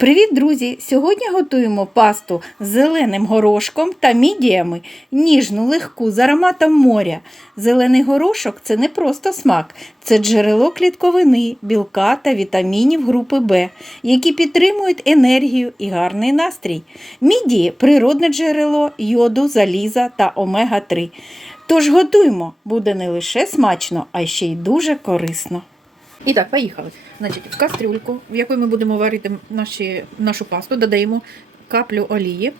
Привіт, друзі! Сьогодні готуємо пасту з зеленим горошком та мідіями, ніжну, легку з ароматом моря. Зелений горошок це не просто смак, це джерело клітковини, білка та вітамінів групи Б, які підтримують енергію і гарний настрій. Мідії природне джерело йоду, заліза та омега-3. Тож готуємо, буде не лише смачно, а ще й дуже корисно. І так, поїхали. Значить, в кастрюльку, в якій ми будемо варити наші, нашу пасту, додаємо каплю олії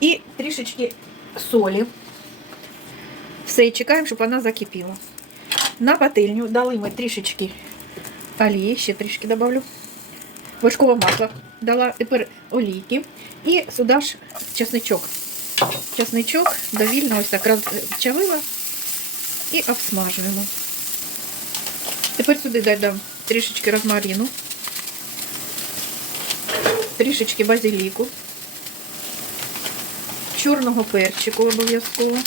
і трішечки солі. Все, і чекаємо, щоб вона закипіла. На пательню дали ми трішечки олії, ще трішки добавлю. Вершкове масло дала тепер олійки. І сюди ж чесничок. Чесничок довільно ось так розчавила і обсмажуємо. Тепер сюди додам трішечки розмарину, трішечки базиліку, чорного перчику обов'язково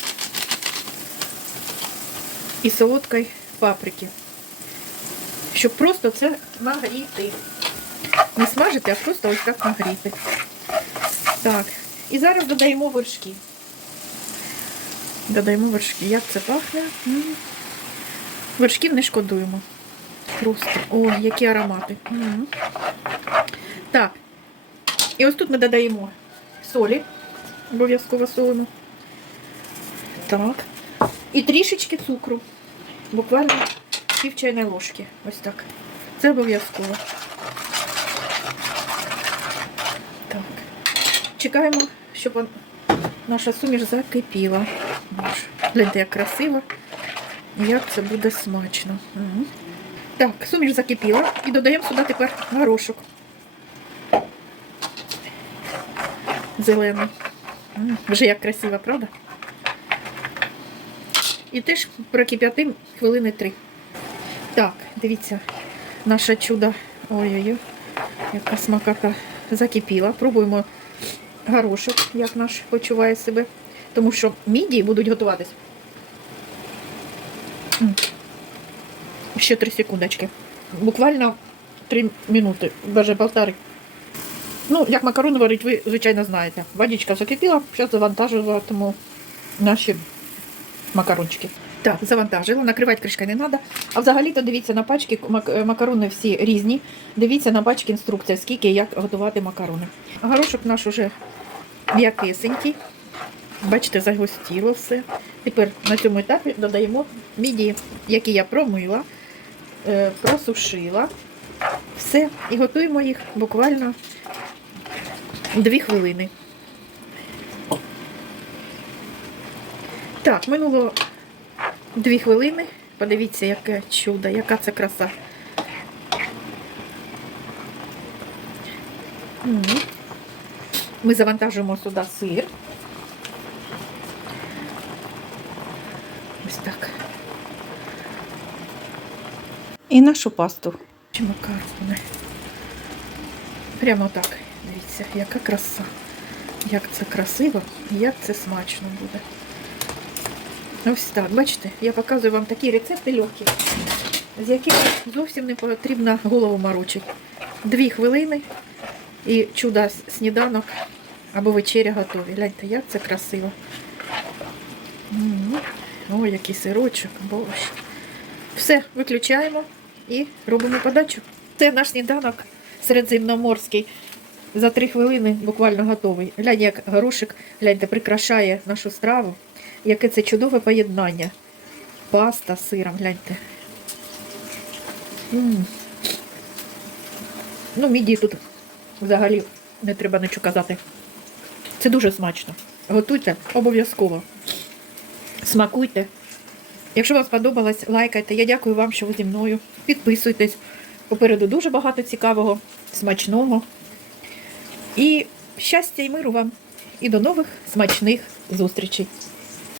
і солодкої паприки. Щоб просто це нагріти. Не смажити, а просто ось так нагріти. Так, і зараз додаємо вершки. Додаємо вершки. Як це пахне? Вершків не шкодуємо. Просто. О, які аромати. М. Так. І ось тут ми додаємо солі. Обов'язково солимо. Так. І трішечки цукру. Буквально пів чайної ложки. Ось так. Це обов'язково. Так. Чекаємо, щоб наша суміш закипіла. Гляньте, як красиво. Як це буде смачно. Мгм. Так, суміш закипіла і додаємо сюди тепер горошок. Зелений. Вже як красиво, правда? І теж прокип'ятим хвилини три. Так, дивіться, наше чудо. Ой-ой-ой, яка смакота закипіла. Пробуємо горошок, як наш почуває себе. Тому що мідії будуть готуватись. Ще 3 секундочки. Буквально 3 минути, навіть полтори. Ну, як макарони варить, ви, звичайно, знаєте. Водичка закипіла, зараз завантажуватиму наші макарончики. Так, завантажила, накривати кришкою не треба. А взагалі-то дивіться на пачки, е, макарони всі різні. Дивіться на пачки інструкція, скільки і як готувати макарони. Горошок наш уже м'якисенький. Бачите, загустіло все. Тепер на цьому етапі додаємо мідії, які я промила, просушила. Все. І готуємо їх буквально 2 хвилини. Так, минуло 2 хвилини. Подивіться, яке чудо, яка це краса. Ми завантажимо сюди сир. Ось так. І нашу пасту. Макарони. Прямо так. Дивіться, яка краса. Як це красиво, і як це смачно буде. Ось так, бачите, я показую вам такі рецепти легкі, з якими зовсім не потрібно голову морочити. Дві хвилини і чудо сніданок або вечеря готові. Гляньте, як це красиво. М. Ой, який сирочок, боже. Все, виключаємо і робимо подачу. Це наш сніданок середземноморський. За три хвилини буквально готовий. Гляньте, як горошик, гляньте, прикрашає нашу страву. Яке це чудове поєднання. Паста з сиром, гляньте. М. Ну, міді тут взагалі не треба нічого казати. Це дуже смачно. Готуйте обов'язково. Смакуйте. Якщо вам сподобалось, лайкайте. Я дякую вам, що ви зі мною. Підписуйтесь. Попереду дуже багато цікавого, смачного. І щастя і миру вам. І до нових смачних зустрічей.